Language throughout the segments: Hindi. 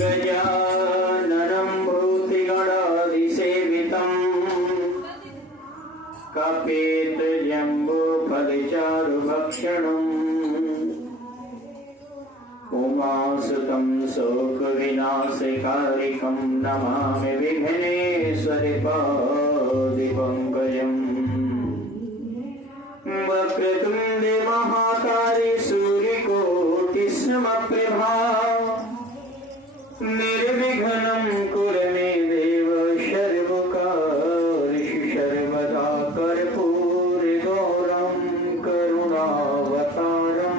गजाननं भूतिगणादिसेवितम् कपेतजम्बूफलचारुभक्षणम् उमासुतं शोकविनाशकारिकं नमामि विघ्नेश्वरपादिपङ्कजम् वक्रतुण्डे महाकारि सूर्यकोटिसमप्रभा निर्विघ्नं कुरु मे देव सर्वकार्येषु सर्वदा कर्पूरगौरं करुणावतारं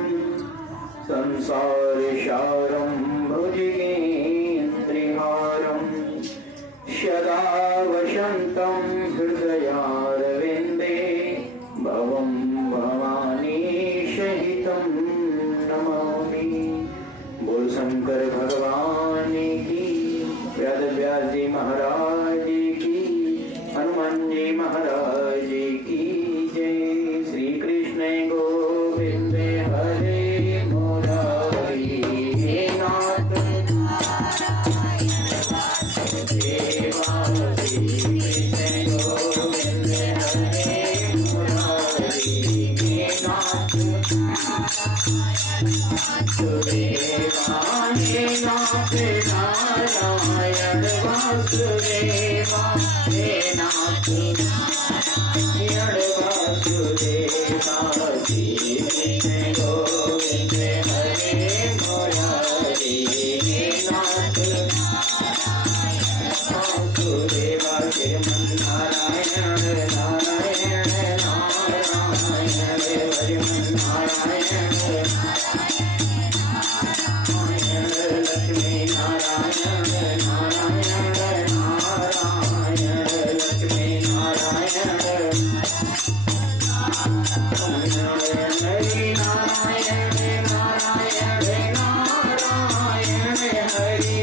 संसारसारं भुजगेन्द्रहारं सदा वसन्तं हृदयारविन्दे भवं भवानी सहितं नमामि। बोल शंकर भगवान की, वेद व्यास जी महाराज की, हनुमान जी महाराज की जय। श्री कृष्ण गोविंद हरे मुरारी हे नाथ देवा। श्री कृष्ण गोविंद हरे मुरारी हे नाथ वासुदेवा हे नाथ नारायण वासुदेवा हे नाथ नारायण वासुदेवा। श्री कृष्ण गोविंद हरे मुरारी हे नाथ वासुदेवा श्रीमन्नारायण नारायण नारायण श्रीमन्नारायण लक्ष्मी नारायण नारायण नारायण लक्ष्मी नारायण नारायण हरि नारायण नारायण नारायण हरि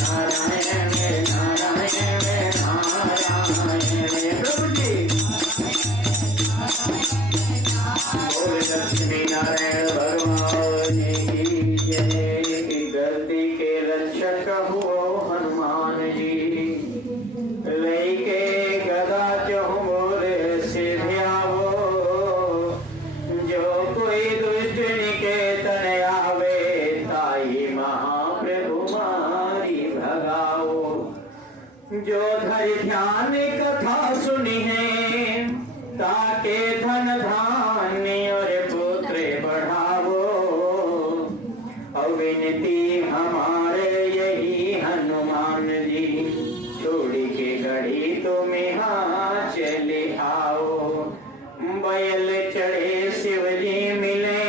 नारायण नारायण नारायण लक्ष्मी नारायण भगवान की जय। गलती के रक्षक हो हनुमान जी, लैके गदा चहु मोरे सिधियावो। जो कोई दुष्ट निकेतन आवे, ताई महाप्रभु मारी भगाओ। जो धर ध्यान कथा सुनी है, ताके धन धान्य और पुत्र बढ़ावो। अविनती हमारे यही हनुमान जी, छोड़ी के गढ़ी तुम यहाँ चले आओ। बैल चढ़े शिव जी मिले,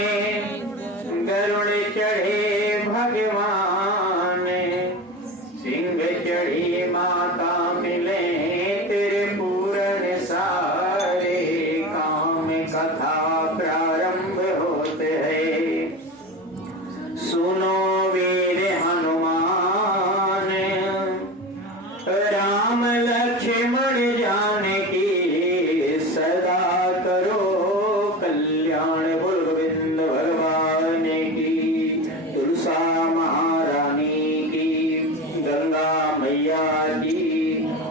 गरुड़ चढ़े भगवान, सिंह चढ़ी माता मिले, तेरे पूरन सारे काम कथा प्रारंभ होते हैं। सुनो वीर हनुमान, राम लक्ष्मण जानकी, सदा करो कल्याण। बोल गोविंद भगवान की, तुलसा महारानी की, गंगा मैया की,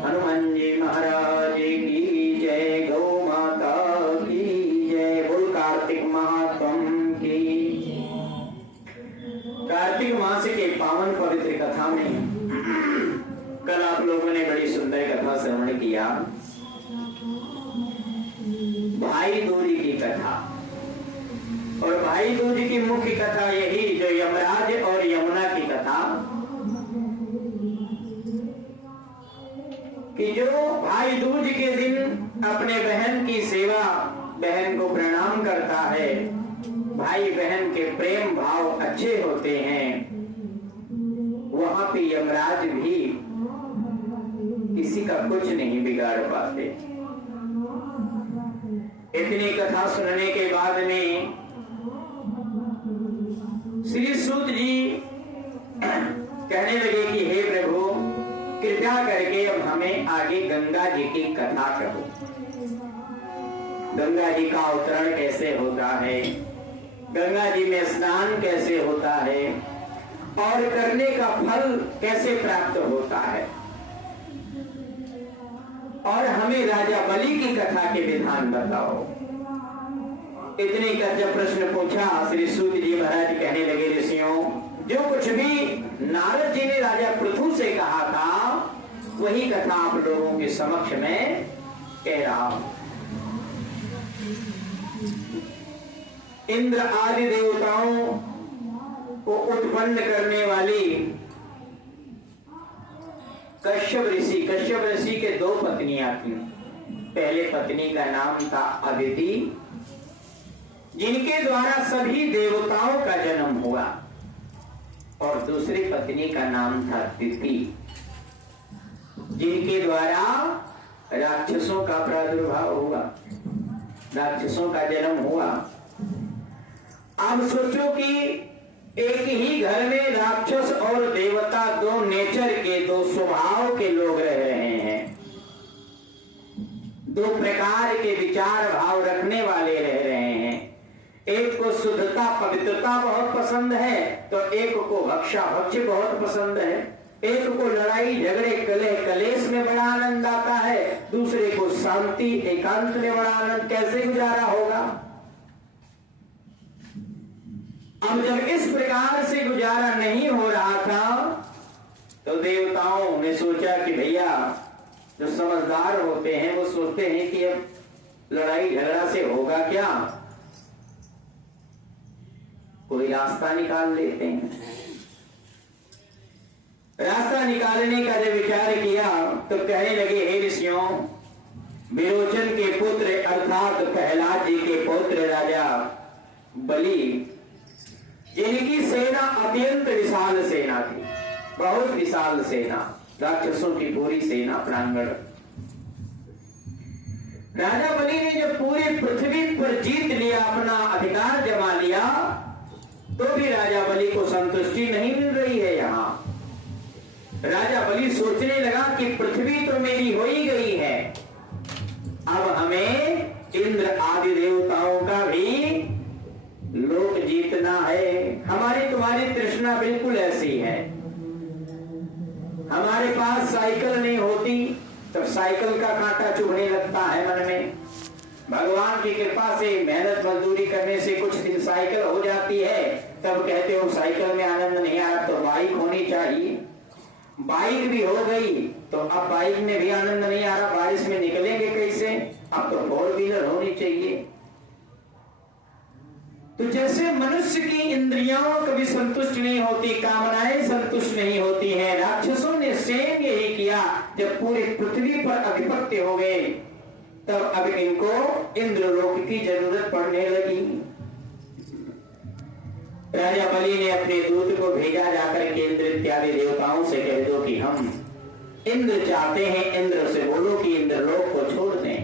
हनुमान जी महाराज की जय। गौ माता की जय। बोल कार्तिक महात्म की। कार्तिक मास के पावन पवित्र कथा में कल आप लोगों ने बड़ी सुंदर कथा श्रवण किया, भाई दूज की कथा। और भाई दूज की मुख्य कथा यही जो यमराज और यमुना की कथा, कि जो भाई दूज के दिन अपने बहन की सेवा, बहन को प्रणाम करता है, भाई बहन के प्रेम भाव अच्छे होते हैं, वहां पे यमराज भी किसी का कुछ नहीं बिगाड़ पाते। इतनी कथा सुनने के बाद में श्री सूत जी कहने लगे कि हे प्रभु, कृपया करके अब हमें आगे गंगा जी की कथा कहो। गंगा जी का अवतरण कैसे होता है, गंगा जी में स्नान कैसे होता है और करने का फल कैसे प्राप्त होता है, और हमें राजा बलि की कथा के विधान बताओ। इतने का जब प्रश्न पूछा, श्री सूत जी महाराज कहने लगे, ऋषियों, जो कुछ भी नारद जी ने राजा पृथु से कहा था वही कथा आप लोगों के समक्ष में कह रहा हूं। इंद्र आदि देवताओं को उत्पन्न करने वाली कश्यप ऋषि के दो पत्नियां थी। पहले पत्नी का नाम था अदिति, जिनके द्वारा सभी देवताओं का जन्म हुआ, और दूसरी पत्नी का नाम था तिथि, जिनके द्वारा राक्षसों का प्रादुर्भाव हुआ, राक्षसों का जन्म हुआ। अब सोचो कि एक ही घर में राक्षस और देवता, दो नेचर के, दो स्वभाव के लोग रह रहे हैं, दो प्रकार के विचार भाव रखने वाले रह रहे हैं। एक को शुद्धता पवित्रता बहुत पसंद है, तो एक को भक्षा भक्ष्य बहुत पसंद है। एक को लड़ाई झगड़े कलह कलेश में बड़ा आनंद आता है, दूसरे को शांति एकांत में बड़ा आनंद। कैसे गुजारा होगा? अब जब इस प्रकार से गुजारा नहीं हो रहा था, तो देवताओं ने सोचा कि भैया, जो समझदार होते हैं वो सोचते हैं कि अब लड़ाई झगड़ा से होगा क्या, कोई रास्ता निकाल लेते हैं। रास्ता निकालने का जब विचार किया तो कहने लगे, हे ऋषियों, विरोचन के पुत्र अर्थात प्रहलाद जी के पुत्र राजा बलि, जिनकी सेना अत्यंत विशाल सेना थी, बहुत विशाल सेना, राक्षसों की पूरी सेना प्रांगण। राजा बलि ने जब पूरी पृथ्वी पर जीत लिया, अपना अधिकार जमा लिया, तो भी राजा बलि को संतुष्टि नहीं मिल रही है। यहाँ राजा बलि सोचने लगा कि पृथ्वी तो मेरी हो ही गई है, अब हमें इंद्र आदि देवताओं का भी लोक जीतना है। हमारी तुम्हारी तृष्णा बिल्कुल ऐसी है। हमारे पास साइकिल नहीं होती तब साइकिल का कांटा चुभने लगता है मन में। भगवान की कृपा से मेहनत मजदूरी करने से कुछ दिन साइकिल हो जाती है, तब कहते हो साइकिल में आनंद नहीं आ रहा तो बाइक होनी चाहिए। बाइक भी हो गई तो अब बाइक में भी आनंद नहीं आ रहा, बारिश में निकलेंगे कैसे, अब तो फोर व्हीलर होनी चाहिए। तो जैसे मनुष्य की इंद्रियां कभी संतुष्ट नहीं होती, कामनाएं संतुष्ट नहीं होती हैं, राक्षसों ने सेम यही किया। जब पूरी पृथ्वी पर आधिपत्य हो गए, तब अब इनको इंद्रलोक की जरूरत पड़ने लगी। राजा बलि ने अपने दूत को भेजा, जाकर के इंद्र इत्यादि देवताओं से कह दो कि हम इंद्र चाहते हैं, इंद्र से बोलो कि इंद्रलोक को छोड़ दें।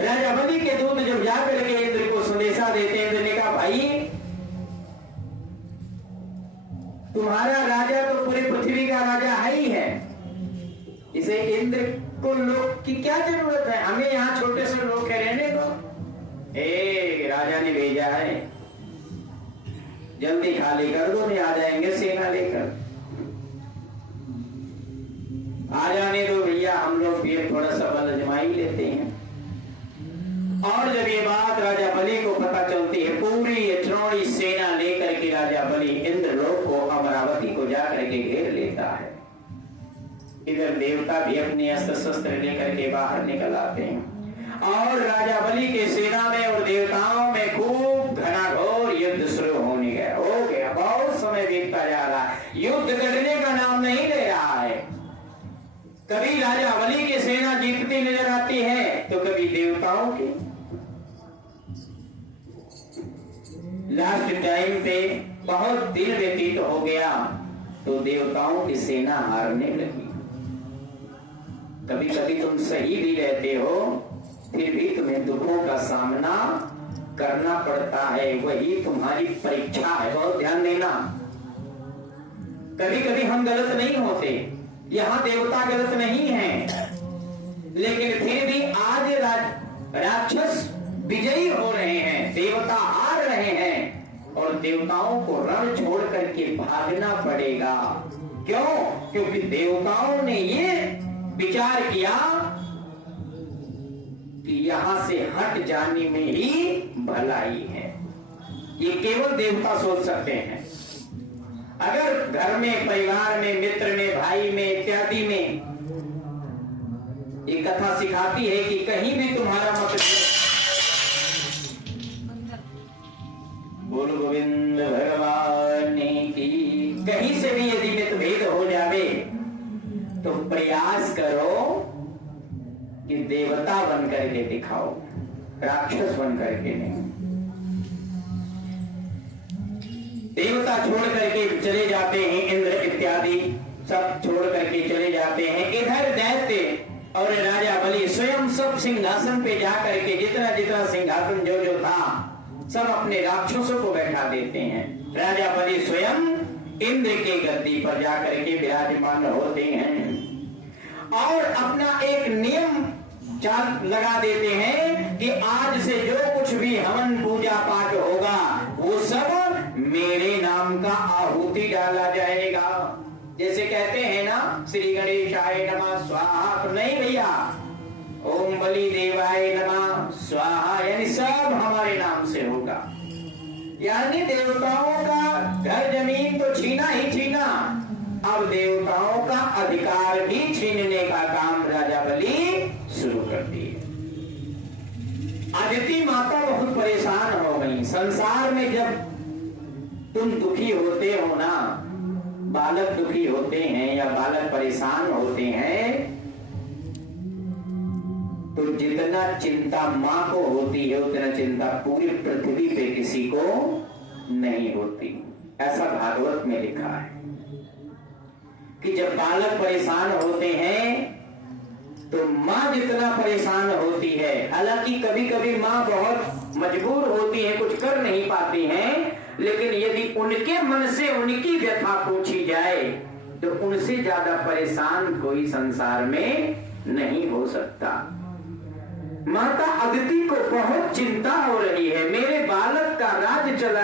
राजा बलि के दूत जब जाकर के इंद्र को संदेशा देते, इंद्र ने कहा, भाई तुम्हारा राजा तो पूरी पृथ्वी का राजा है ही है, इसे इंद्र को लोक की क्या जरूरत है, हमें यहाँ छोटे से लोग है, रहने दो। राजा ने भेजा है, जल्दी खाली कर दो, नहीं आ जाएंगे सेना लेकर। आ जाने दो भैया, हम लोग फिर थोड़ा सा बल आजमा ही लेते हैं। और जब ये बात राजा बलि को पता चलती है, पूरी इतनी सेना लेकर के राजा बलि इंद्रलोक को, अमरावती को जाकर के घेर लेता है। इधर देवता भी अपने अस्त्र शस्त्र लेकर के बाहर निकल आते हैं, और राजा बलि के सेना में और देवताओं में खूब घनाघोर युद्ध शुरू होने गया। हो गया, बहुत समय बीतता जा रहा है, युद्ध करने का नाम नहीं ले रहा है। कभी राजा बलि की सेना जीतती नजर आती है, तो कभी देवताओं की। लास्ट टाइम पे बहुत दिन व्यतीत हो गया, तो देवताओं की सेना हारने लगी। कभी कभी तुम सही भी रहते हो, फिर भी तुम्हें दुखों का सामना करना पड़ता है, वही तुम्हारी परीक्षा है, बहुत ध्यान देना। कभी कभी हम गलत नहीं होते, यहाँ देवता गलत नहीं है, लेकिन फिर भी आज राक्षस विजयी हो रहे हैं, देवता हार रहे हैं, और देवताओं को रण छोड़ करके भागना पड़ेगा। क्यों? क्योंकि देवताओं ने ये विचार किया कि यहां से हट जाने में ही भलाई है। ये केवल देवता सोच सकते हैं। अगर घर में, परिवार में, मित्र में, भाई में इत्यादि में ये कथा सिखाती है कि कहीं भी तुम्हारा मत बोल गोविंद भगवान की, कहीं से भी यदि मतभेद हो जावे तो प्रयास करो कि देवता बन करके दिखाओ, राक्षस बन करके नहीं। देवता छोड़ करके चले जाते हैं, इंद्र इत्यादि सब छोड़ करके चले जाते हैं। इधर दैत्य और राजा बलि स्वयं सब सिंहासन पे जा करके जितना जितना सिंहासन जो जो था सब अपने राक्षसों को बैठा देते हैं। राजा बलि स्वयं इंद्र के गद्दी पर जाकर के विराजमान होते हैं और अपना एक नियम चाल लगा देते हैं कि आज से जो कुछ भी हवन पूजा पाठ होगा वो सब मेरे नाम का आहुति डाला जाएगा। जैसे कहते हैं ना, श्री गणेशाय नमः स्वाहा, तो नहीं भैया, ओम बलि देवाय नमः स्वाहा, यानी सब हमारे नाम से होगा। यानी देवताओं का घर जमीन तो छीना ही छीना, अब देवताओं का अधिकार भी छीनने का काम राजा बलि शुरू कर दिए। अदिति माता बहुत परेशान हो गई। संसार में जब तुम दुखी होते हो ना, बालक दुखी होते हैं या बालक परेशान होते हैं, तो जितना चिंता मां को होती है उतना चिंता पूरी पृथ्वी पे किसी को नहीं होती। ऐसा भागवत में लिखा है कि जब बालक परेशान होते हैं तो मां जितना परेशान होती है, हालांकि कभी कभी मां बहुत मजबूर होती है, कुछ कर नहीं पाती हैं, लेकिन यदि उनके मन से उनकी व्यथा पूछी जाए तो उनसे ज्यादा परेशान कोई संसार में नहीं हो सकता। माता अदिति को बहुत चिंता हो रही है, मेरे बालक का राज चला